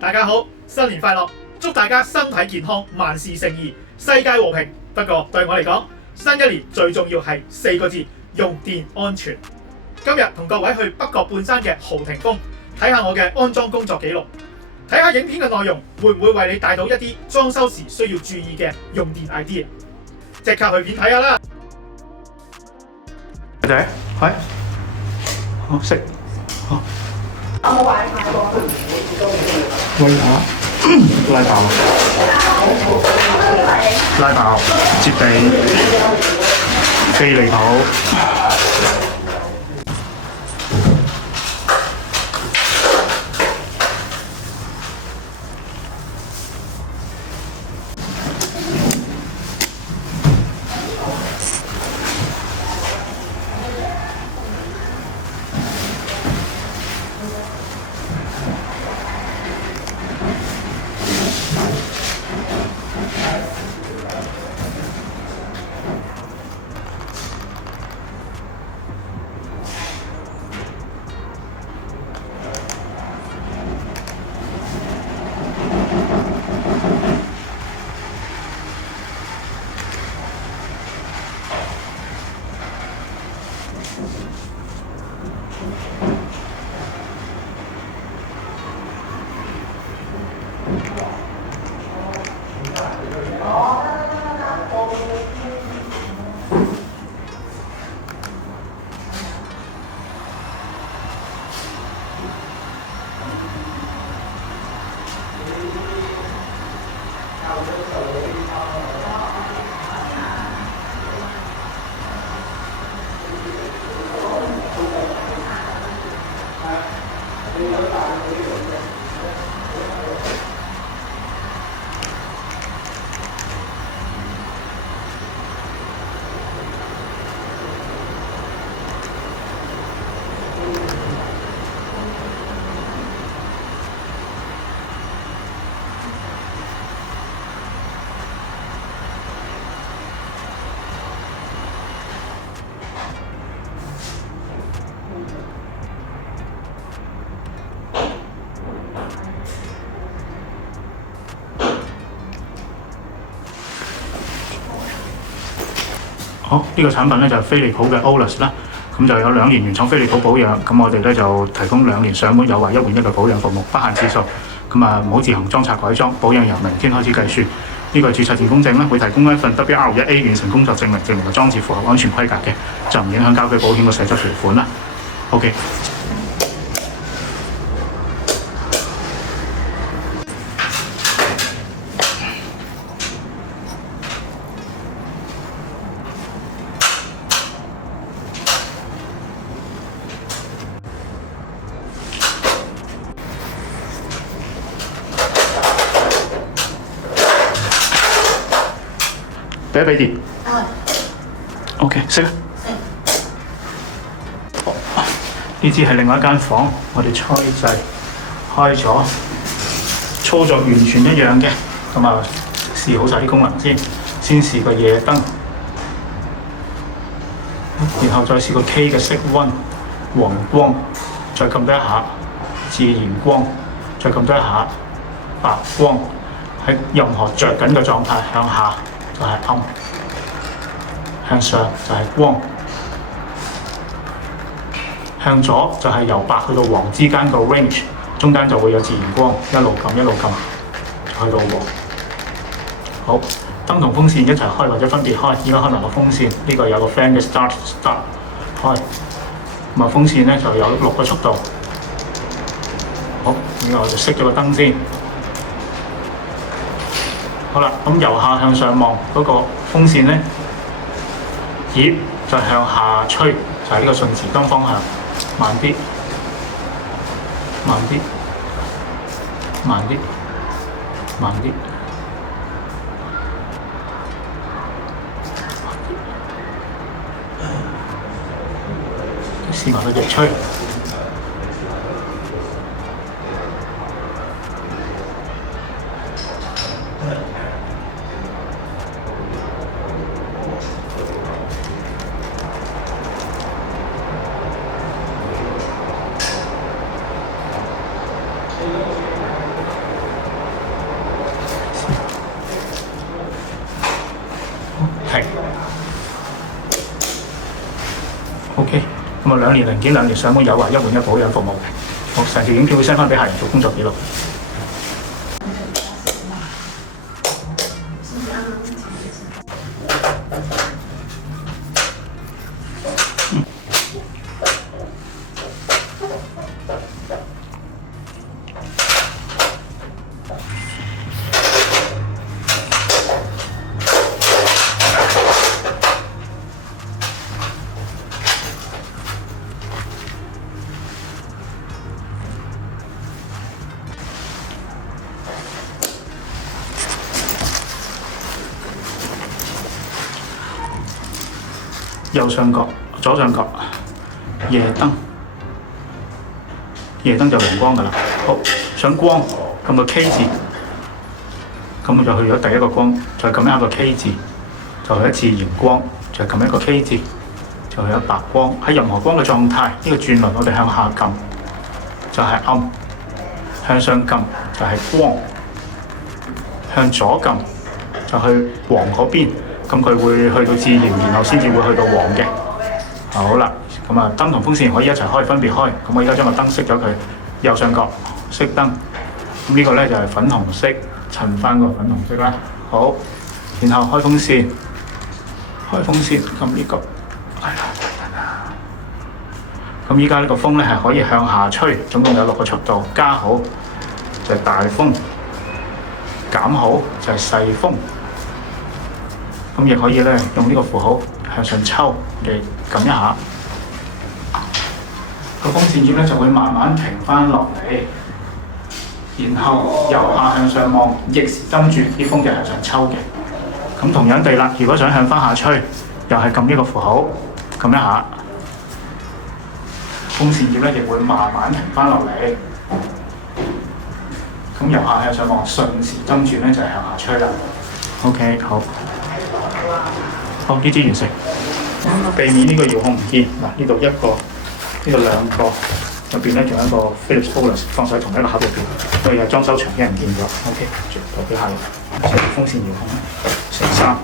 大家好，新年快樂！祝大家身體健康，萬事勝意，世界和平。不過對我嚟講，新一年最重要係4個字：用電安全。今日同各位去北角半山嘅豪庭宮，睇下我嘅安裝工作記錄，睇下影片嘅內容會唔會為你帶到一啲裝修時需要注意嘅用電 idea。即刻去片睇下啦！仔，係，好食，好。有冇壞牌喎？威下，拉爆，拉爆，接地，飛利浦。好，呢個產品咧就係飛利浦嘅 Olus 啦，咁就有2年原廠飛利浦保養，咁我哋咧就提供2年上門有惠1換1嘅保養服務，不限次數，咁啊唔好自行裝拆改裝，保養由明天開始計算。呢個註冊驗工證咧會提供一份 WR1A 完成工作證明，證明個裝置符合安全規格嘅，就唔影響家居保險嘅寫咗條款啦。OK。俾一俾電。OK， 識啦。呢支係另外一間房，我哋開掣開咗，操作完全一樣嘅。咁啊，試好晒啲功能先試個夜燈，然後再試個 K 嘅色溫、黃光，再撳多一下自然光，再撳多一下白光。喺任何着緊嘅狀態向下就係暗，向上就係光，向左就係由白去到黃之間個 range， 中間就會有自然光，一路撳就去到黃。好，燈同風扇一齊開或者分別開，依家開埋個風扇，呢個有個 fan 嘅 start 開，咁啊風扇咧就有6個速度。好，咁我就熄咗個燈先。好啦，咁由下向上望嗰個風扇咧，葉就向下吹，就係呢個順時針方向，慢啲，慢啲，慢啲，慢啲，試埋佢逆吹。停。OK， 咁啊2年零檢2年上門有話1換1保養服務。好，成條影片會 send 翻俾客人做工作記錄。右上角、左上角，夜燈，夜燈就陽光㗎啦。好，想光，撳個 K 字，咁就去咗第一個光，再撳一個 K 字，就去咗自然光，再撳一個 K 字，就去咗白光。喺任何光嘅狀態，呢個轉輪我哋向下撳就係暗，向上撳就係光，向左撳就去黃嗰邊。咁佢會去到自然，然後先至會去到黃嘅。好啦，咁啊燈同風扇可以一齊開，分別開。咁我而家將個燈熄咗佢，右上角熄燈。咁呢個咧就係粉紅色，襯翻個粉紅色啦。好，然後開風扇，開風扇撳呢個，係啦。咁依家呢個風咧係可以向下吹，總共有6個速度，加好就係大風，減好就係細風。咁亦可以咧用呢個符號向上抽，嚟撳一下，個風扇葉咧就會慢慢停翻落嚟，然後由下向上望，逆時針轉，啲風就向上抽嘅。咁同樣地啦，如果想向翻下吹，又係撳呢個符號，撳一下，風扇葉咧亦會慢慢停翻落嚟。咁由下向上望，順時針轉咧就係向下吹啦。OK， 好。好，呢支完成，避免呢個遙控唔見。嗱，呢度一個，呢度2個，入邊咧仲有一個 Philips Bolus 放喺同一個盒入邊，所以係裝修場俾人見咗。OK， 代表下嚟，風扇遙控乘3。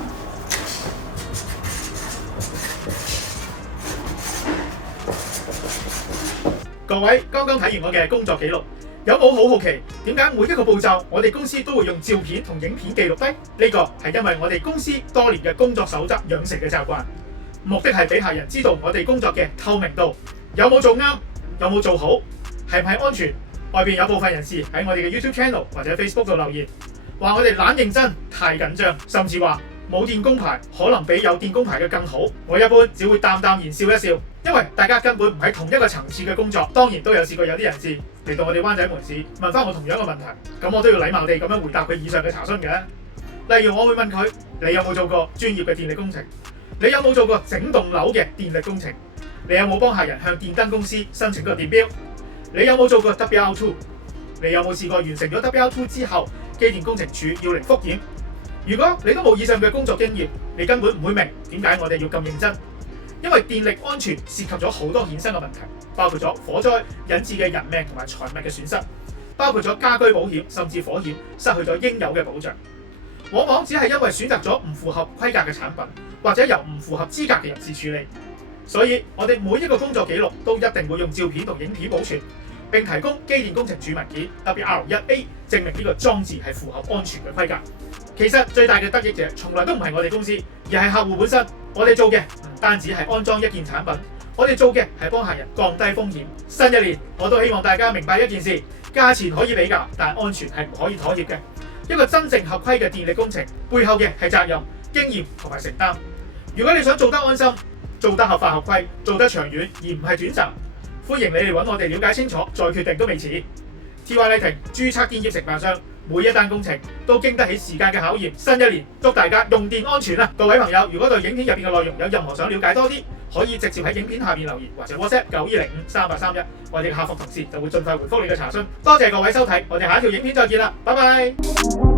各位剛剛睇完我嘅工作記錄，有冇好好奇點解每一個步驟我哋公司都會用照片同影片記錄低？呢個係因為我哋公司多年嘅工作守則養成嘅習慣，目的係俾客人知道我哋工作嘅透明度，有冇做啱，有冇做好，係唔係安全。外邊有部分人士喺我哋嘅 YouTube Channel 或者 Facebook 度留言，話我哋懶認真、太緊張，甚至話冇電工牌可能比有電工牌嘅更好。我一般只會淡淡然笑一笑，因為大家根本唔喺同一個層次嘅工作。當然都有試過有啲人士嚟到我哋灣仔門市問翻我同樣嘅問題，咁我都要禮貌地咁樣回答佢以上嘅查詢嘅。例如我會問佢：你有冇做過專業嘅電力工程？你有冇做過整棟樓嘅電力工程？你有冇幫客人向電燈公司申請過電錶？你有冇做過 WR2？ 你有冇試過完成咗 WR2 之後，機電工程署要嚟復檢？如果你都冇以上嘅工作經驗，你根本唔會明點解我哋要咁認真。因為電力安全涉及咗好多衍生嘅問題，包括咗火災引致嘅人命同埋財物嘅損失，包括咗家居保險甚至火險失去咗應有嘅保障。往往只係因為選擇咗唔符合規格嘅產品，或者由唔符合資格嘅人士處理。所以我哋每一個工作記錄都一定會用照片同影片保存，並提供機電工程署文件 WR1A 證明呢個裝置係符合安全嘅規格。其實最大嘅得益者從來都唔係我哋公司，而係客戶本身。我哋做嘅唔單止係安裝一件產品，我哋做嘅係幫客人降低風險。新一年我都希望大家明白一件事：價錢可以比較，但安全係唔可以妥協嘅。一個真正合規嘅電力工程背後嘅係責任、經驗同埋承擔。如果你想做得安心、做得合法合規、做得長遠而唔係短暫，歡迎你嚟揾我哋了解清楚，再決定都未遲。TY Lighting註冊電業承辦商，每一單工程都經得起時間嘅考驗。新一年祝大家用電安全啊！各位朋友，如果對影片入邊嘅內容有任何想了解多啲，可以直接喺影片下面留言，或者 WhatsApp 92053831，我哋嘅客服同事就會盡快回覆你嘅查詢。多謝各位收睇，我哋下一條影片再見啦，拜拜。